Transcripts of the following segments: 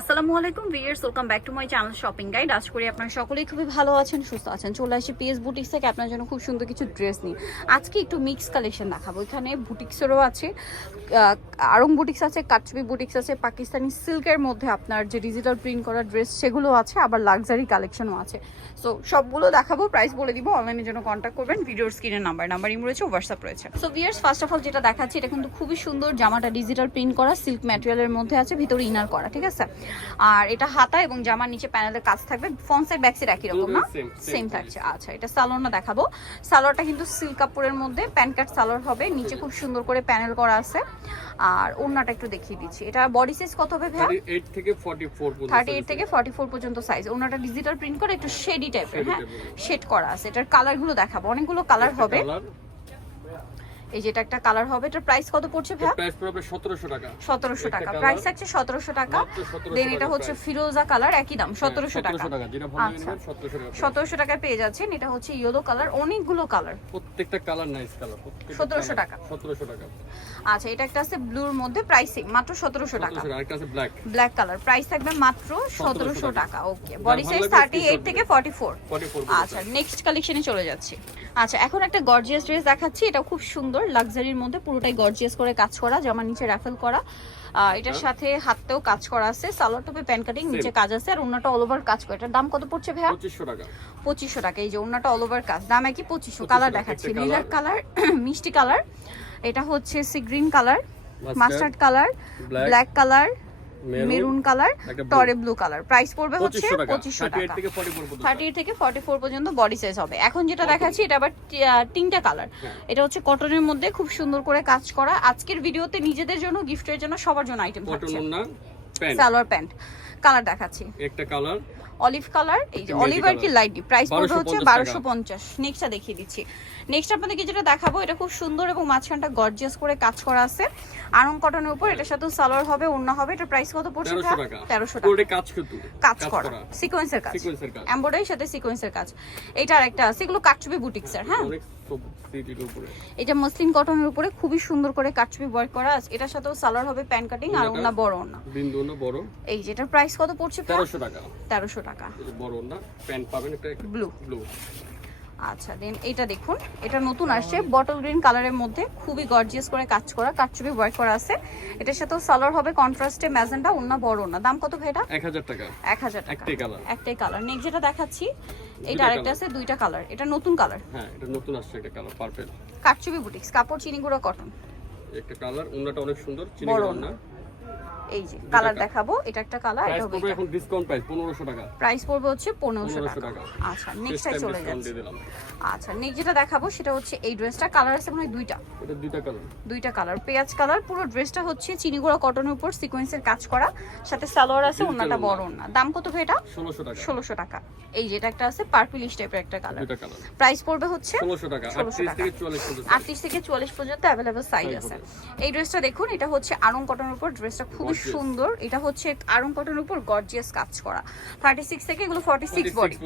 আসসালামু আলাইকুম viewers, welcome back to my channel shopping guide. আশা করি আপনারা সকলেই খুবই ভালো আছেন, সুস্থ আছেন। চলে আসি পিএস বুটিক্স থেকে আপনার জন্য খুব সুন্দর কিছু ড্রেস নিয়ে। আজকে একটু মিক্স কালেকশন দেখাবো। এখানে বুটিক্সেরও আছে, আরং বুটিক্স আছে, কাটচুপি বুটিক্স আছে, পাকিস্তানি সিল্কের মধ্যে আপনার যে ডিজিটাল প্রিন্ট করা ড্রেস সেগুলো আছে, আবার লাক্সারি কালেকশনও আছে। সো সবগুলো দেখাবো, প্রাইস বলে দিব। অনলাইনের জন্য কন্ট্যাক্ট করবেন, ভিডিওর স্ক্রিনের নাম্বার ইম রয়েছে, হোয়াটসঅ্যাপ রয়েছে। So viewers, first of all যেটা দেখাচ্ছি এটা কিন্তু খুবই সুন্দর। জামাটা ডিজিটাল প্রিন্ট করা সিল্ক ম্যাটেরিয়ালের মধ্যে আছে, ভিতরে ইনার করা, ঠিক আছে। আর এটা হাতা এবং জামার নিচে প্যানেলের কাজ থাকবে। ফ্রন্ট সাইড ব্যাক সাইড একই রকম না, সেম থাকছে। আচ্ছা, এটা সালোয়ারটা দেখাবো। সালোয়ারটা কিন্তু সিল্ক কাপড়ের মধ্যে প্যান্ট কাট সালোয়ার হবে, নিচে খুব সুন্দর করে প্যানেল করা আছে। আর ওড়নাটা একটু দেখিয়ে দিচ্ছি। এটা বডি সাইজ কত হবে ভাই? 38 থেকে 44 পর্যন্ত। 38 থেকে 44 পর্যন্ত সাইজ। ওড়নাটা ডিজিটাল প্রিন্ট করে একটু শেডি টাইপের, হ্যাঁ শেড করা আছে। এটার কালারগুলো দেখাবো, অনেকগুলো কালার হবে। এই যে এটা একটা কালার হবে। এটার প্রাইস কত পড়ছে ভাই? প্রাইস পড়বে 1700 টাকা। 1700 টাকা প্রাইস আছে, 1700 টাকা। দেন এটা হচ্ছে ফিরোজা কালার, একই দাম 1700 টাকা। যেটা ভালো আচ্ছা, নেবেন 1700 টাকা। 1700 টাকায় পেয়ে যাচ্ছেন। এটা হচ্ছে ইয়েলো কালার, অনেকগুলো কালার, প্রত্যেকটা কালার নাইস কালার। 1700 টাকা। 1700 টাকা। আচ্ছা, এটা একটা আছে ব্লুর মধ্যে, প্রাইসিং মাত্র 1700 টাকা। আরেকটা আছে ব্ল্যাক। ব্ল্যাক কালার, প্রাইস থাকবে মাত্র 1700 টাকা। ওকে, বডি সাইজ 38 থেকে 44। আচ্ছা, নেক্সট কালেকশনে চলে যাচ্ছি। আচ্ছা, এখন একটা গর্জিয়াস ড্রেস দেখাচ্ছি। এটা খুব সুন্দর, লাক্সারির মধ্যে, পুরোটাই গর্জিয়াস করে কাজ করা, জামার নিচে রাফেল করা। এটার সাথে হাতেও কাজ করা আছে, সালোয়ার টপে প্যান্ট কাটিং, নিচে কাজ আছে, আর ওন্নাটা অল ওভার কাজ করে। এটার দাম কত পড়ছে ভাইয়া? 2500 টাকা। 2500 টাকা। এই যে ওন্নাটা অল ওভার কাজ, দাম একই 2500। কালার দেখাচ্ছি, লিলাক কালার, মিষ্টি কালার, এটা হচ্ছে sea green colour, mustard colour, black colour, maroon colour, টরে ব্লু কালার। প্রাইস পড়বে হচ্ছে 2500 টাকা। 38 থেকে 44 পর্যন্ত বডি সাইজ হবে। এখন যেটা দেখাচ্ছি এটা আবার তিনটা কালার। এটা হচ্ছে কটনের মধ্যে খুব সুন্দর করে কাজ করা। আজকের ভিডিওতে নিজেদের জন্য, গিফটের জন্য, সবার জন্য আইটেম থাকছে। সালোয়ার প্যান্ট কালার দেখাচ্ছি, একটা কালার অলিভ কালার, এই যে অলিভ আর কি লাইট ডিপ। প্রাইস পড়বে হচ্ছে 1250। নেক্সটটা দেখিয়ে দিচ্ছি। নেক্সট আপনাদেরকে যেটা দেখাবো এটা খুব সুন্দর এবং মাঝখানটা গর্জিয়াস করে কাজ করা আছে, আরং কটনের উপর। এটার সাথে সালোয়ার হবে, ওড়না হবে। এটা প্রাইস কত পড়ছে? 1300 টাকা। পুরো কাজ করা, সিকোয়েন্সের কাজ, এমব্রয়ডারির সাথে সিকোয়েন্সের কাজ। এটা আরেকটা আছে, এগুলো কাটচুপি বুটিক্সের। হ্যাঁ, এটা মসলিন কটনের উপরে খুবই সুন্দর করে কাটচুপি ওয়ার্ক করা আছে। এটার সাথেও সালোয়ার হবে প্যান্ট কাটিং, আর ওড়না বড় ওড়না, বিন্দু ওড়না বড়। এই যে এটার প্রাইস কত পড়ছে? 1300 টাকা। 1300 টাকা। বড় ওড়না, প্যান্ট পাবেন একটা ব্লু। আচ্ছা, দেন এটা দেখুন, এটা নতুন আসছে, বটল গ্রিন কালারের মধ্যে, খুবই গর্জিয়াস করে কাজ করা, কাটচুপি ওয়ার্ক করা আছে। এটার সাথেও সালোয়ার হবে কন্ট্রাস্টে ম্যাজেন্টা, ওড়না বড় ওড়না। দাম কত ভাই এটা? 1000 টাকা। 1000 টাকা, একটাই কালার। নেক্সট যেটা দেখাচ্ছি এটা আরেকটা আছে, দুইটা কালার। এটা নতুন কালার, হ্যাঁ এটা নতুন আসছে, একটা কালার পার্পল। কাটচুপি বুটিক্স, কাপড় চিনিগুড়া কটন, একটা কালার, ওড়নাটা অনেক সুন্দর, চিনিগুড়া ওড়না। এই যে কালার দেখাবো, এটা একটা কালার। এটা হবে এখন ডিসকাউন্ট প্রাইস 1500 টাকা। প্রাইস পড়বে হচ্ছে 1500 টাকা। আচ্ছা, নেক্সটে চলে যাচ্ছি। আচ্ছা, নেক্সট যেটা দেখাবো সেটা হচ্ছে এই ড্রেসটা। কালার আছে মানে দুইটা, এটা দুইটা কালার, পেঁয়াজ কালার। পুরো ড্রেসটা হচ্ছে চিনিগুড়া কটনের উপর সিকোয়েন্সের কাজ করা, সাথে সালোয়ার আছে, ওন্নাটা বড় ওন্না। দাম কত ভাই এটা? 1600 টাকা। এই যে এটা একটা আছে পার্পলিশ টাইপের একটা কালার, প্রাইস পড়বে হচ্ছে 1600 টাকা। 38 থেকে 44 পর্যন্ত अवेलेबल সাইজ আছে। এই ড্রেসটা দেখুন, এটা হচ্ছে আরং কটনের উপর, ড্রেসটা খুব সুন্দর। এটা হচ্ছে আরং কটনের উপর গর্জিয়াস কাজ করা, 36 থেকে এগুলো 46 বডি,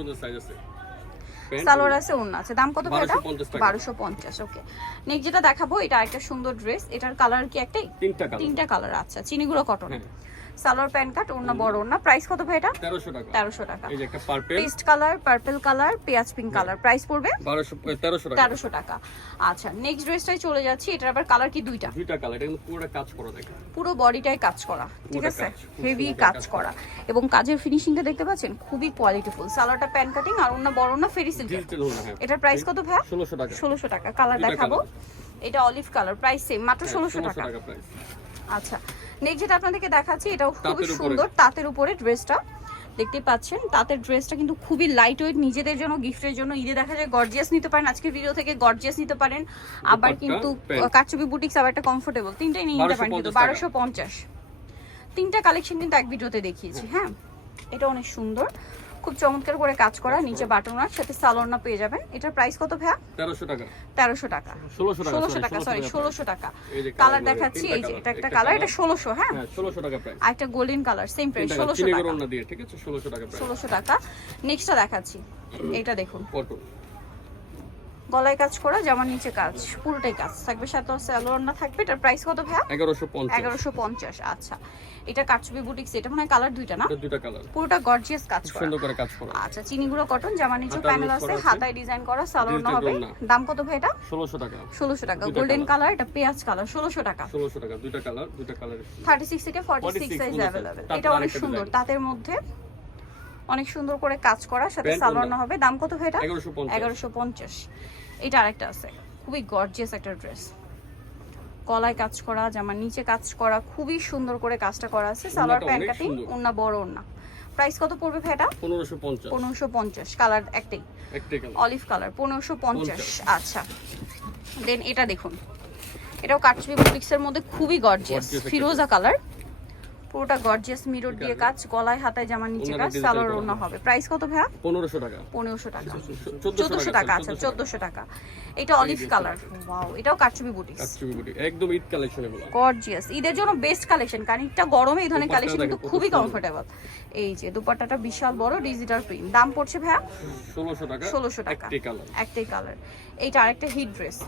সালোয়ার আছে, ওড়না আছে। দাম কত ভাই এটা? 1250। ওকে, নেক্সট যেটা দেখাবো এটা আরেকটা সুন্দর ড্রেস। এটার কালার কি একটাই? তিনটা কালার। আচ্ছা, চিনিগুলো কটন, সালোয়ার প্যান্ট কাট, ওড়না বড় ওড়না। প্রাইস কত ভাই এটা? 1300 টাকা। 1300 টাকা। এই যে একটা purple paste colour, purple colour, পেঁয়াজ পিঙ্ক কালার। প্রাইস পড়বে 1300 টাকা। আচ্ছা, নেক্সট ড্রেসটাই চলে যাচ্ছি। এটার আবার কালার কি? দুইটা কালার। এটা কিন্তু পুরো কাজ করা, দেখেন পুরো বডিটাই কাজ করা, ঠিক আছে, হেভি কাজ করা, এবং কাজের ফিনিশিংটা দেখতে পাচ্ছেন, খুবই কোয়ালিটিফুল। সালোয়ারটা প্যান্ট কাটিং, আর ওড়না বড় ওড়না, ফেরি সিল্ক। এটার প্রাইস কত ভাই? 1600 টাকা। 1600 টাকা। কালার দেখাবো, এটা অলিভ কালার, প্রাইস সেম, মাত্র 1600 টাকা। আচ্ছা, নেক্সট যেটা আপনাদেরকে দেখাচ্ছি এটাও খুবই সুন্দর, তাঁতের উপরে ড্রেসটা দেখতে পাচ্ছেন। তাঁতের ড্রেসটা কিন্তু খুবই লাইট ওয়েট, নিজেদের জন্য, গিফটের জন্য, ঈদে দেখা যায় গর্জিয়াস নিতে পারেন। আজকের ভিডিও থেকে গর্জিয়াস নিতে পারেন, আবার কিন্তু কাটচুপি বুটিক্স আবার একটা কমফোর্টেবল, তিনটাই নিয়ে নিতে পারেন কিন্তু 1250। তিনটা কালেকশন কিন্তু এক ভিডিওতে দেখিয়েছি। হ্যাঁ, এটা অনেক সুন্দর, খুব চমৎকার করে কাজ করা, নিচে বাটন আর সাথে সালোয়ার পেয়ে যাবেন। এটার প্রাইস কত ভাইয়া? 1300 টাকা। 1300 টাকা, 1600 টাকা, সরি 1600 টাকা। কালার দেখাচ্ছি, এই যে এটা একটা কালার, এটা 1600। হ্যাঁ, 1600 টাকা প্রাইস। আর একটা গোল্ডেন কালার, সেম প্রাইস, 1600 টাকা। ঠিক আছে, 1600 টাকা প্রাইস। 1600 টাকা। নেক্সটটা দেখাচ্ছি, এটা দেখুন, গলায় কাজ করা, জামার নিচে কাজ, পুরোটাই কাজ থাকবে, সাথে সালোয়ার না থাকবে। এটার প্রাইস কত ভাইয়া? 1150। আচ্ছা, এটা কারচুপি বুটিক্স, এটা মনে হয় কালার দুইটা না? দুইটা কালার, পুরোটা গর্জিয়াস কাজ করা, সুন্দর করে কাজ করা। আচ্ছা, চিনিগুলো কটন, জামার নিচে প্যানেল আছে, হাতায় ডিজাইন করা, সালোয়ার না হবে। দাম কত ভাই এটা? 1600 টাকা। 1600 টাকা। গোল্ডেন কালার, এটা পেঁয়াজ কালার, 1600 টাকা। 1600 টাকা, দুইটা কালার 36 থেকে 46 সাইজ अवेलेबल। এটা অনেক সুন্দর, তাদের মধ্যে অনেক সুন্দর করে কাজ করা, সাথে সালোয়ার না হবে। দাম কত ভাই এটা? 1150। এটা আরেকটা আছে, খুবই গর্জিয়াস একটা ড্রেস, গলায় কাজ করা, জামার নিচে কাজ করা, খুবই সুন্দর করে কাজটা করা আছে। সালোয়ার প্যান্ট কাটিং, ওন্না বড় ওন্না। প্রাইস কত পড়বে ভাই এটা? 1550। কালার একটাই কালার, অলিভ কালার, 1550। আচ্ছা, দেন এটা দেখুন, এটাও কারচুপি বুটিক্সের মধ্যে খুবই গর্জিয়াস, ফিরোজা কালার, পুরোটা গর্জিয়াস মিরর দিয়ে কাজ, গলায় হাতায় জামার নিচে কাজ, সালোয়ার ওড়না হবে। প্রাইস কত ভাইয়া? 1500 টাকা। 1500 টাকা, 1400 টাকা। আচ্ছা, 1400 টাকা। এটা অলিভ কালার, ওয়াও, এটাও কারচুপি বুটিক্স, একদম ঈদ কালেকশন এগুলো, গর্জিয়াস, ঈদের জন্য বেস্ট কালেকশন, কারণ এটা গরমে এই ধরনের কালেকশন কিন্তু খুবই কমফোর্টেবল। এই যে দুপাট্টাটা বিশাল বড়, ডিজিটাল প্রিন্ট। দাম পড়ছে ভাইয়া 1600 টাকা। 1600 টাকা, একটাই কালার। এইটা আরেকটা হিট ড্রেস,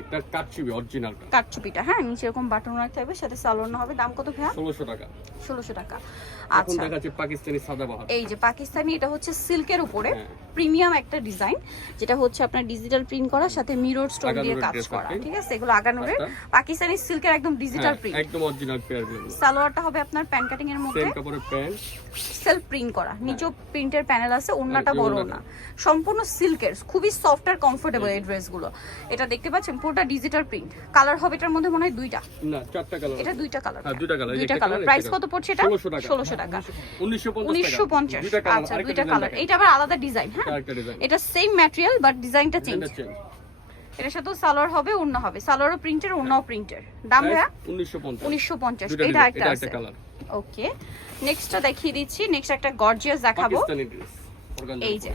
এটা কারচুপি অরিজিনালটা, কারচুপিটা, হ্যাঁ, নিচে এরকম বাটন রাখতে হবে, সাথে সালোয়ার না হবে। দাম কত ভাইয়া? 1600 টাকা। 1600 টাকা। এখন আচ্ছা, দেখাচ্ছি পাকিস্তানি সাদাবাহার। এই যে পাকিস্তানি, এটা হচ্ছে সিল্কের উপরে প্রিমিয়াম একটা ডিজাইন, যেটা হচ্ছে আপনার ডিজিটাল প্রিন্ট করা, সাথে মিরর স্টোন দিয়ে কাজ করা, ঠিক আছে? এগুলো আগানুরের পাকিস্তানি সিল্কের একদম ডিজিটাল প্রিন্ট, একদম অরিজিনাল পেয়ার গুলো। সালোয়ারটা হবে আপনার প্যান্ট কাটিং এর মধ্যে, সেম কাপড়ের প্যান্ট, সেলফ প্রিন্ট করা, নিচে প্রিন্টের প্যানেল আছে, ওন্নাটা বড় না, সম্পূর্ণ সিল্কের, খুবই সফট আর কমফোর্টেবল এই ড্রেসগুলো। এটা দেখতে পাচ্ছেন পুরোটা ডিজিটাল প্রিন্ট। কালার হবে এটার মধ্যে মনে হয় দুইটা না চারটা কালার, এটা দুইটা কালার, হ্যাঁ দুইটা কালার, দুইটা কালার। প্রাইস কত পড়ছে এটা? 1600 টাকা। 1950 1950। আচ্ছা, দুইটা কালার, এটা আবার আলাদা ডিজাইন, হ্যাঁ, এটা সেম ম্যাটেরিয়াল বাট ডিজাইনটা চেঞ্জ। এটার সাথে সালোয়ার হবে, ওড়না হবে, সালোয়ারও প্রিন্টের, ওড়নাও প্রিন্টের। দাম ভাইয়া 1950। এটা একটা আছে কালার। ওকে, নেক্সটটা দেখিয়ে দিচ্ছি। নেক্সট একটা গর্জিয়াস দেখাবো, এই যে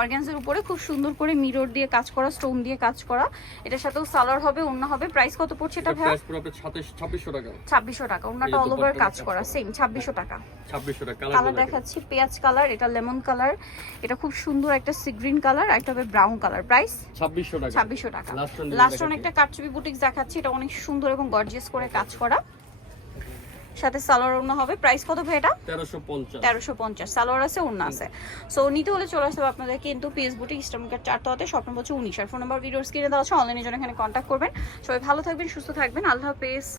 অর্গানজার উপরে খুব সুন্দর করে মিরর দিয়ে কাজ করা, স্টোন দিয়ে কাজ করা, এটার সাথেও সালোয়ার হবে, ওড়না হবে। প্রাইস কত পড়ছে এটা ভাইয়া? 2600 টাকা। 2600 টাকা। ওড়নাটা অল ওভার কাজ করা, সেম 2600 টাকা। 2600 টাকা। কালার দেখাচ্ছি, পেঁয়াজ কালার, এটা লেমন কালার, এটা খুব সুন্দর একটা সি গ্রিন কালার, আর এটা হবে ব্রাউন কালার। প্রাইস 2600 টাকা। 2600 টাকা। লাস্ট অন একটা কারচুপি বুটিক্স দেখাচ্ছি, এটা অনেক সুন্দর এবং গর্জিয়াস করে কাজ করা, সাথে সালোয়ার ওড়না হবে। প্রাইস কত ভাই এটা? 1350। সালোয়ার আছে, ওড়না আছে। সো নিতে হলে চলে আসতে হবে আপনাদের কিন্তু পিএস বুটিক, ইস্টার্ন মার্কেট 4 তলাতে, শপ নম্বর হচ্ছে 19। আর ফোন নাম্বার ভিডিওর স্ক্রিনে দেওয়া আছে, অনলাইনে জন্য এখানে কন্ট্যাক্ট করবেন। সবাই ভালো থাকবেন, সুস্থ থাকবেন, আল্লাহ হাফেজ।